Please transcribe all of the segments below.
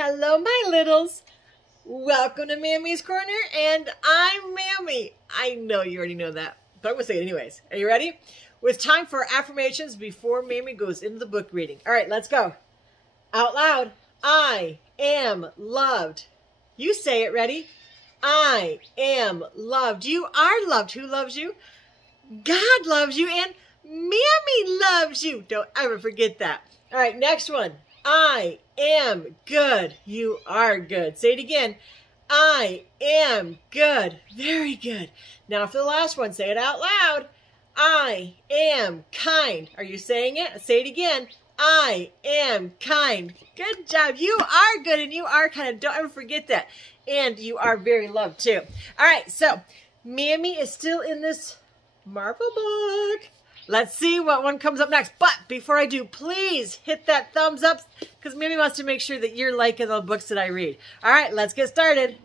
Hello, my littles. Welcome to Mammy's Corner, and I'm Mammy. I know you already know that, but I'm going to say it anyways. Are you ready? It's time for affirmations before Mammy goes into the book reading. All right, let's go. Out loud. I am loved. You say it. Ready? I am loved. You are loved. Who loves you? God loves you, and Mammy loves you. Don't ever forget that. All right, next one. I am good. You are good. Say it again. I am good. Very good. Now for the last one, say it out loud. I am kind. Are you saying it? Say it again. I am kind. Good job. You are good and you are kind. Don't ever forget that. And you are very loved too. All right, so Mammy is still in this Marvel book. Let's see what one comes up next. But before I do, please hit that thumbs up because Mammy wants to make sure that you're liking the books that I read. All right, let's get started.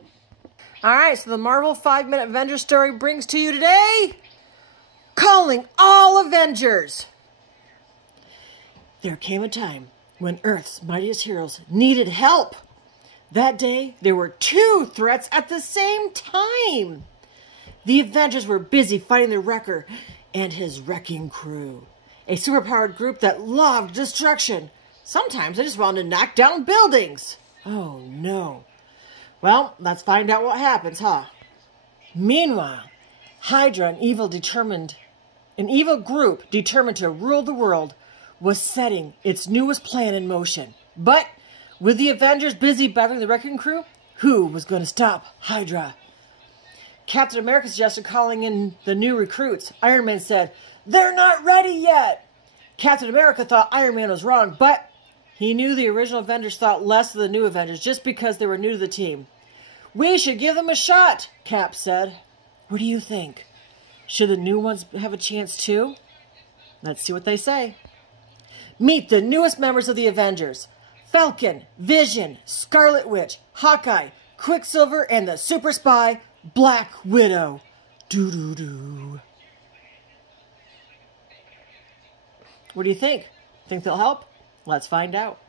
All right, so the Marvel 5-Minute Avengers story brings to you today, Calling All Avengers. There came a time when Earth's mightiest heroes needed help. That day, there were 2 threats at the same time. The Avengers were busy fighting the Wrecker and his wrecking crew, a superpowered group that loved destruction. Sometimes they just wanted to knock down buildings. Oh no. Well, let's find out what happens, huh? Meanwhile, Hydra, an evil group determined to rule the world, was setting its newest plan in motion. But with the Avengers busy battling the wrecking crew, who was going to stop Hydra? Captain America suggested calling in the new recruits. Iron Man said, "They're not ready yet." Captain America thought Iron Man was wrong, but he knew the original Avengers thought less of the new Avengers just because they were new to the team. "We should give them a shot," Cap said. What do you think? Should the new ones have a chance too? Let's see what they say. Meet the newest members of the Avengers. Falcon, Vision, Scarlet Witch, Hawkeye, Quicksilver, and the super spy, Black Widow. Doo-doo-doo. What do you think? Think they'll help? Let's find out.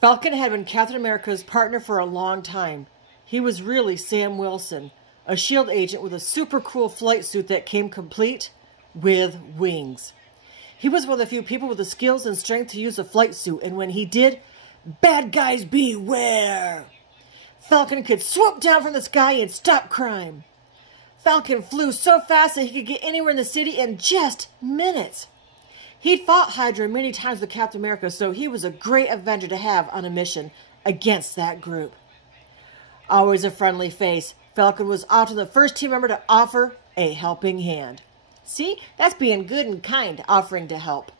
Falcon had been Captain America's partner for a long time. He was really Sam Wilson, a S.H.I.E.L.D. agent with a super cool flight suit that came complete with wings. He was one of the few people with the skills and strength to use a flight suit, and when he did, bad guys beware. Falcon could swoop down from the sky and stop crime. Falcon flew so fast that he could get anywhere in the city in just minutes. He'd fought Hydra many times with Captain America, so he was a great Avenger to have on a mission against that group. Always a friendly face, Falcon was often the first team member to offer a helping hand. See, that's being good and kind, offering to help.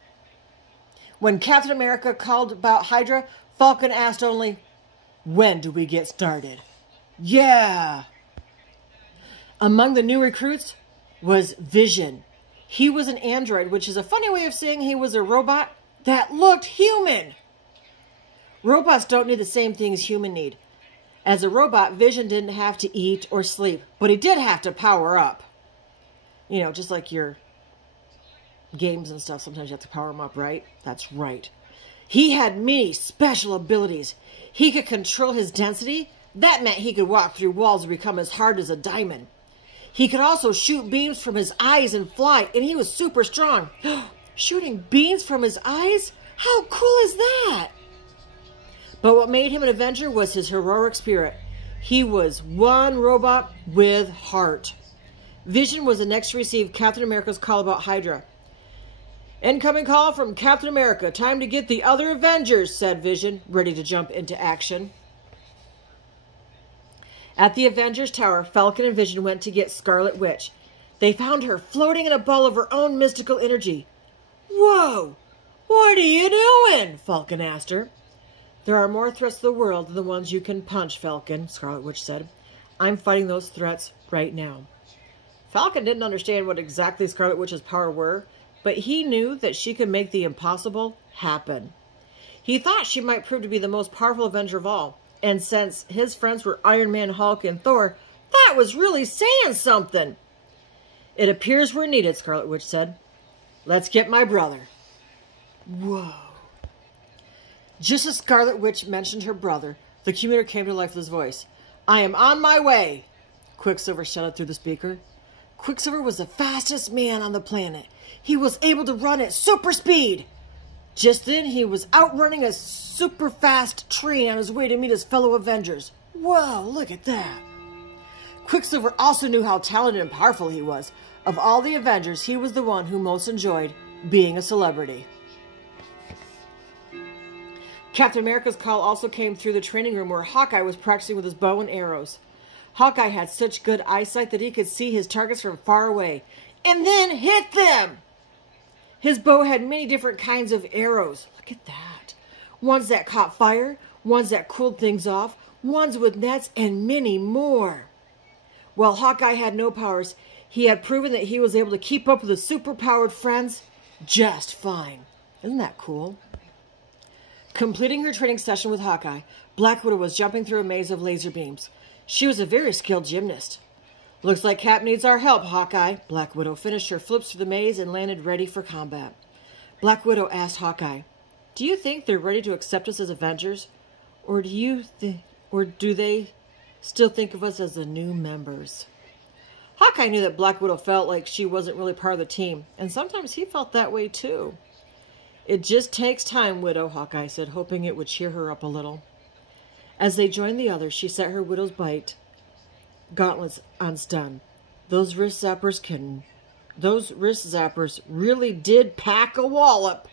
When Captain America called about Hydra, Falcon asked only, "When do we get started?" Yeah. Among the new recruits was Vision. He was an android, which is a funny way of saying he was a robot that looked human. Robots don't need the same things humans need. As a robot, Vision didn't have to eat or sleep, but he did have to power up. You know, just like your games and stuff, sometimes you have to power them up, right? That's right. He had many special abilities. He could control his density. That meant he could walk through walls and become as hard as a diamond. He could also shoot beams from his eyes and fly, and he was super strong. Shooting beams from his eyes? How cool is that? But what made him an Avenger was his heroic spirit. He was one robot with heart. Vision was the next to receive Captain America's call about Hydra. "Incoming call from Captain America. Time to get the other Avengers," said Vision, ready to jump into action. At the Avengers Tower, Falcon and Vision went to get Scarlet Witch. They found her floating in a ball of her own mystical energy. "Whoa! What are you doing?" Falcon asked her. "There are more threats to the world than the ones you can punch, Falcon," Scarlet Witch said. "I'm fighting those threats right now." Falcon didn't understand what exactly Scarlet Witch's power were, but he knew that she could make the impossible happen. He thought she might prove to be the most powerful Avenger of all, and since his friends were Iron Man, Hulk, and Thor, that was really saying something. "It appears we're needed," Scarlet Witch said. "Let's get my brother." Whoa. Just as Scarlet Witch mentioned her brother, the commuter came to life with his voice. "I am on my way," Quicksilver shouted through the speaker. Quicksilver was the fastest man on the planet. He was able to run at super speed. Just then, he was outrunning a super fast train on his way to meet his fellow Avengers. Whoa, look at that. Quicksilver also knew how talented and powerful he was. Of all the Avengers, he was the one who most enjoyed being a celebrity. Captain America's call also came through the training room where Hawkeye was practicing with his bow and arrows. Hawkeye had such good eyesight that he could see his targets from far away, and then hit them! His bow had many different kinds of arrows. Look at that. Ones that caught fire, ones that cooled things off, ones with nets, and many more. While Hawkeye had no powers, he had proven that he was able to keep up with his super-powered friends just fine. Isn't that cool? Completing her training session with Hawkeye, Black Widow was jumping through a maze of laser beams. She was a very skilled gymnast. "Looks like Cap needs our help, Hawkeye." Black Widow finished her flips through the maze and landed ready for combat. Black Widow asked Hawkeye, "Do you think they're ready to accept us as Avengers? Or do they still think of us as the new members?" Hawkeye knew that Black Widow felt like she wasn't really part of the team, and sometimes he felt that way too. "It just takes time, Widow," Hawkeye said, hoping it would cheer her up a little. As they joined the others, she set her Widow's Bite gauntlets on stun. Those wrist zappers really did pack a wallop.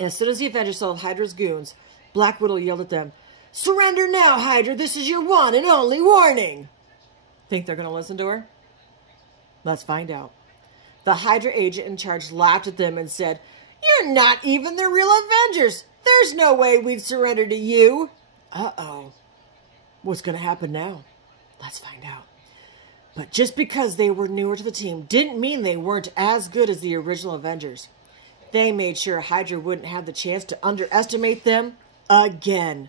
As soon as the Avengers saw Hydra's goons, Black Widow yelled at them, "Surrender now, Hydra! This is your one and only warning!" Think they're going to listen to her? Let's find out. The Hydra agent in charge laughed at them and said, "You're not even the real Avengers! There's no way we'd surrender to you!" Uh-oh. What's going to happen now? Let's find out. But just because they were newer to the team didn't mean they weren't as good as the original Avengers. They made sure Hydra wouldn't have the chance to underestimate them again.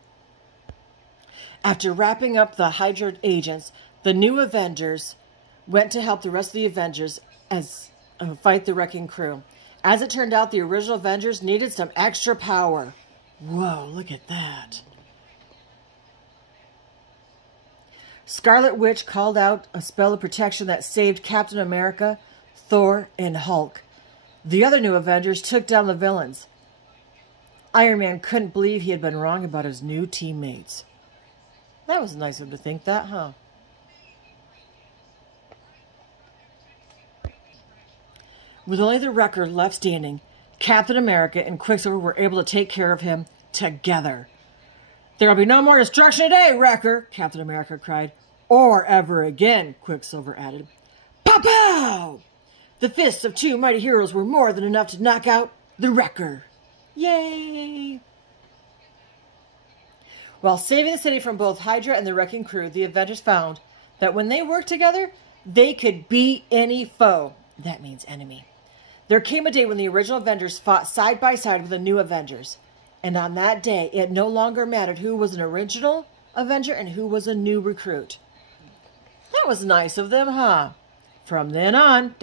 After wrapping up the Hydra agents, the new Avengers went to help the rest of the Avengers fight the wrecking crew. As it turned out, the original Avengers needed some extra power. Whoa, look at that. Scarlet Witch called out a spell of protection that saved Captain America, Thor, and Hulk. The other new Avengers took down the villains. Iron Man couldn't believe he had been wrong about his new teammates. That was nice of him to think that, huh? With only the Wrecker left standing, Captain America and Quicksilver were able to take care of him together. "There'll be no more destruction today, Wrecker!" Captain America cried. "Or ever again," Quicksilver added. Pow pow! The fists of two mighty heroes were more than enough to knock out the Wrecker. Yay! While saving the city from both Hydra and the wrecking crew, the Avengers found that when they worked together, they could beat any foe. That means enemy. There came a day when the original Avengers fought side by side with the new Avengers. And on that day, it no longer mattered who was an original Avenger and who was a new recruit. That was nice of them, huh? From then on,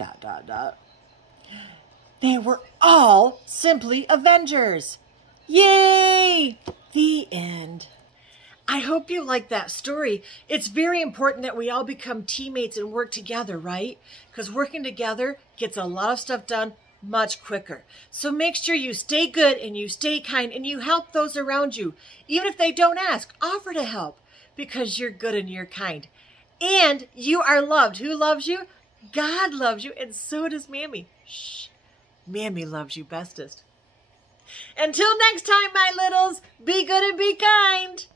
they were all simply Avengers. Yay! The end. I hope you liked that story. It's very important that we all become teammates and work together, right? Because working together gets a lot of stuff done much quicker. So make sure you stay good and you stay kind and you help those around you. Even if they don't ask, offer to help because you're good and you're kind. And you are loved. Who loves you? God loves you, and so does Mammy. Shh. Mammy loves you bestest. Until next time, my littles, be good and be kind.